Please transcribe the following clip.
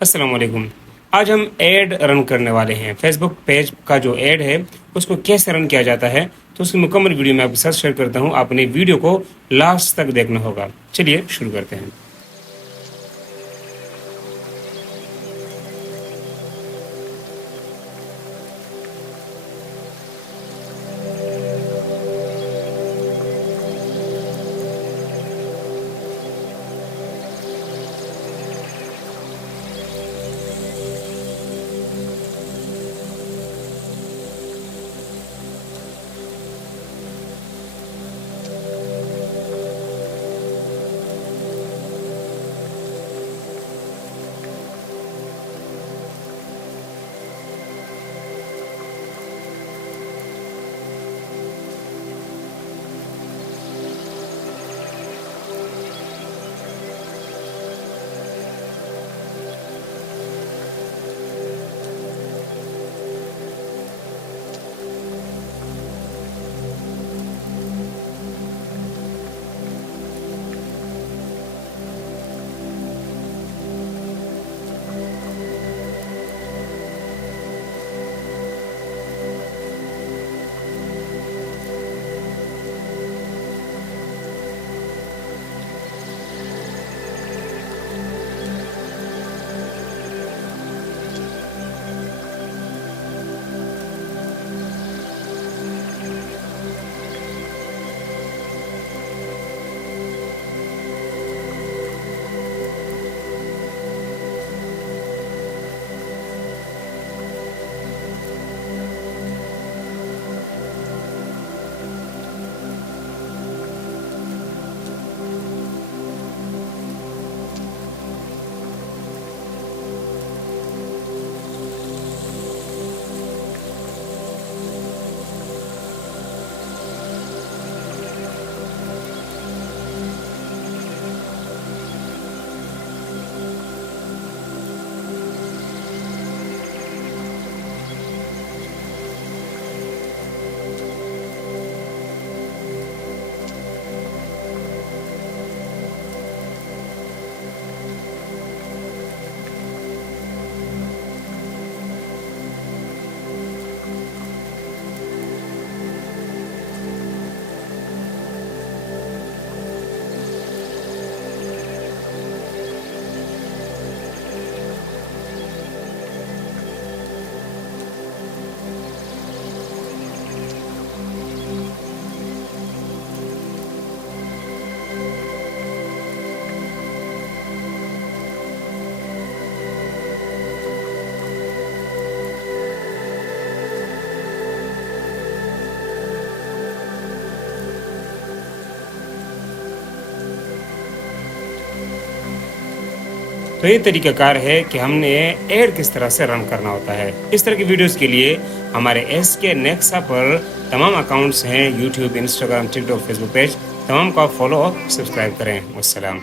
अस्सलाम वालेकुम। आज हम ऐड रन करने वाले हैं। फेसबुक पेज का जो ऐड है उसको कैसे रन किया जाता है तो उसकी मुकम्मल वीडियो मैं आपके साथ शेयर करता हूँ। आपने वीडियो को लास्ट तक देखना होगा। चलिए शुरू करते हैं। तो ये तरीकाकार है कि हमने ऐड किस तरह से रन करना होता है। इस तरह की वीडियोस के लिए हमारे SKnexa पर तमाम अकाउंट्स हैं, YouTube, Instagram, TikTok, Facebook page, तमाम को आप फॉलो और सब्सक्राइब करें। वस्सलाम।